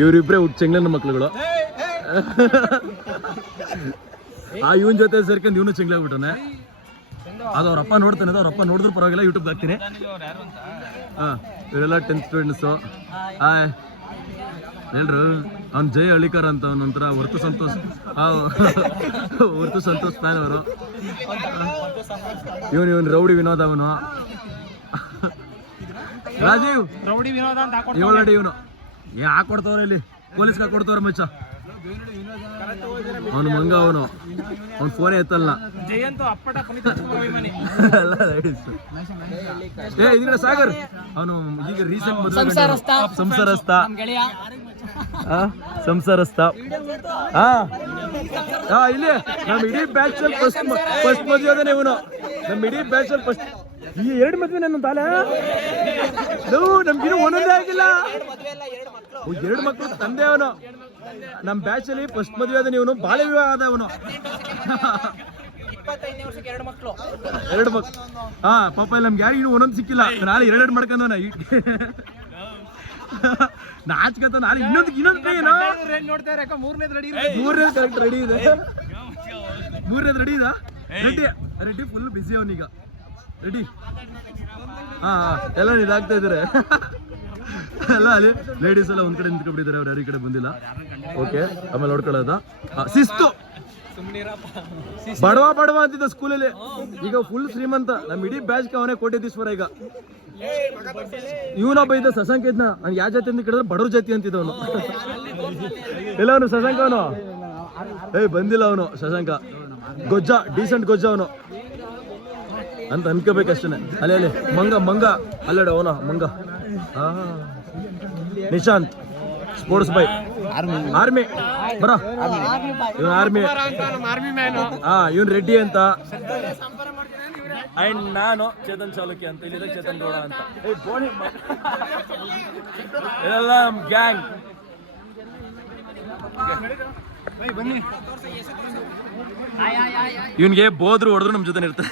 ಇವರಿಬ್ರೆ ಚೆಂಗ್ಲನ ಮಕ್ಳುಗಳು. ಇವನ್ ಜೊತೆ ಸೇರ್ಕೊಂಡು ಇವನು ಚೆಂಗ್ಲಾಗ್ಬಿಟ್ಟಾನೆ. ಅದು ಅವ್ರಪ್ಪ ನೋಡ್ತಾನೆ, ಅವ್ರಪ್ಪ ನೋಡಿದ್ರು ಪರವಾಗಿಲ್ಲ, ಯೂಟ್ಯೂಬ್ ಹಾಕ್ತೀನಿ. ಇವರೆಲ್ಲ 10th ಸ್ಟೂಡೆಂಟ್ಸು. ಹೇಳ್ರು ಅವ್ನು ಜೈ ಹಳ್ಳಿಕರ್ ಅಂತ, ಅವನೊಂಥರ ಹೊರ್ತು ಸಂತೋಷ್ ಫ್ಯಾನ್ ಅವರು. ಇವನು ರೌಡಿ ವಿನೋದ್, ಅವನು ರಾಜೀವ್ ರೌಡಿ ವಿನೋದ ಅಂತ ಇವಳು. ಇವನು ಹಾಕೊಡ್ತವ್ರೆ ಇಲ್ಲಿ, ಪೊಲೀಸ್ಗೆ ಹಾಕೊಡ್ತವ್ರೆ ಮಚ್ಚ. ಅವನು ಮಂಗ, ಅವನು ಫೋನೇ ಎತ್ತಲ್ಲ. ಇದೀಗ ಸಾಗರ್ ಅವನು ಈಗ ರೀಸೆಂಟ್ ಸಂಸಾರಸ್ಥ. ಇಲ್ಲಿ ನಮ್ ಇಡೀ ಬ್ಯಾಚ್ ಅಲ್ಲಿ ಫಸ್ಟ್ ಮದುವೆ ಅದಾನೆ ಇವನು. ನಮ್ ಇಡೀ ಬ್ಯಾಚ್ ಅಲ್ಲಿ ಫಸ್ಟ್ ಈ 2 ಮದ್ವೆ ನನ್ನ ತಾಲೆ ನಮ್ಗಿನ್ನೂ ಒಂದೊಂದೇ ಆಗಿಲ್ಲ. 2 ಮಕ್ಕಳು ತಂದೆ ಅವನು. ನಮ್ ಬ್ಯಾಚ್ ಅಲ್ಲಿ ಫಸ್ಟ್ ಮದುವೆ ಅದ, ಇವನು ಬಾಲ್ಯ ವಿವಾಹ ಆದ ಅವನು. 2 ಮಕ್ಕಳು. ಪಾಪ ಇಲ್ಲಿ ನಮ್ಗೆ ಯಾರಿಗೂ ಒಂದೊಂದು ಸಿಕ್ಕಿಲ್ಲ. ನಾಳೆ 2 ಮಾಡ್ಕೊಂಡವನ ನಾಚ್ಕಂತ. ನಾಳೆ ಇನ್ನೊಂದು ಮೂರನೇದು ಕರೆಕ್ಟ್ ರೆಡಿ ಇದೆ. ಮೂರನೇದು ರೆಡಿ ಇದೆ. ರೆಡ್ಡಿ ಫುಲ್ ಬಿಸಿ ಅವನೀಗ. ರೆಡಿ ಎಲ್ಲ ಇದಾಗ್ತಾ ಇದಾರೆ ಎಲ್ಲ. ಅಲ್ಲಿ ಲೇಡೀಸ್ ಎಲ್ಲ ಒಂದ್ ಕಡೆ ನಿಂತ್ಕೊಂಡ್ಬಿಟ್ಟಿದ್ದಾರೆ, ಅವ್ರು ಯಾರು ಈ ಕಡೆ ಬಂದಿಲ್ಲ. ಓಕೆ, ಆಮೇಲೆ ನೋಡ್ಕೊಳ್ಳೋದ ಶಿಸ್ತು. ಬಡವ ಅಂತಿದ್ದ ಸ್ಕೂಲಲ್ಲಿ, ಈಗ ಫುಲ್ ಶ್ರೀಮಂತ. ನಮ್ ಇಡೀ ಬ್ಯಾಚ್ಗೆ ಅವನೇ ಕೋಟ್ಯಾಧೀಶ್ವರ. ಈಗ ಇವನೊಬ್ಬ ಇದ್ದ ಶಶಾಂಕ ಇದ್ನ, ನನ್ಗೆ ಯಾವ ಜಾತಿ ಅಂತ ಕೇಳಿದ್ರೆ ಬಡವ್ರ ಜಾತಿ ಅಂತಿದ್ದವನು. ಎಲ್ಲ ಅವನು ಶಶಾಂಕ, ಅವನು ಬಂದಿಲ್ಲ ಅವನು ಶಶಾಂಕ. ಗೊಜ್ಜ, ಡೀಸೆಂಟ್ ಗೊಜ್ಜ ಅವನು ಅಂತ ಅನ್ಕೋಬೇಕಷ್ಟೇ. ಅಲ್ಲಿ ಮಂಗ ಅಲ್ಲಡ ಅವನ ಮಂಗ. ನಿಶಾಂತ್ ಸ್ಪೋರ್ಟ್ಸ್ ಬೈ ಆರ್ಮಿ ಬರ, ಇವನ್ ಆರ್ಮಿ. ಇವನ್ ರೆಡ್ಡಿ ಅಂತ. ಅಂಡ್ ನಾನು ಚೇತನ್ ಚಾಲುಕ್ಯ ಅಂತ. ಇಲ್ಲಿದೆ ಚೇತನ್ ಗೌಡ ಅಂತ. ಎಲ್ಲ ಗ್ಯಾಂಗ್. ಇವನ್ಗೆ ಬೋದ್ರು ಹೊಡೆದ್ರು ನಮ್ ಜೊತೆ ಇರ್ತಾರೆ.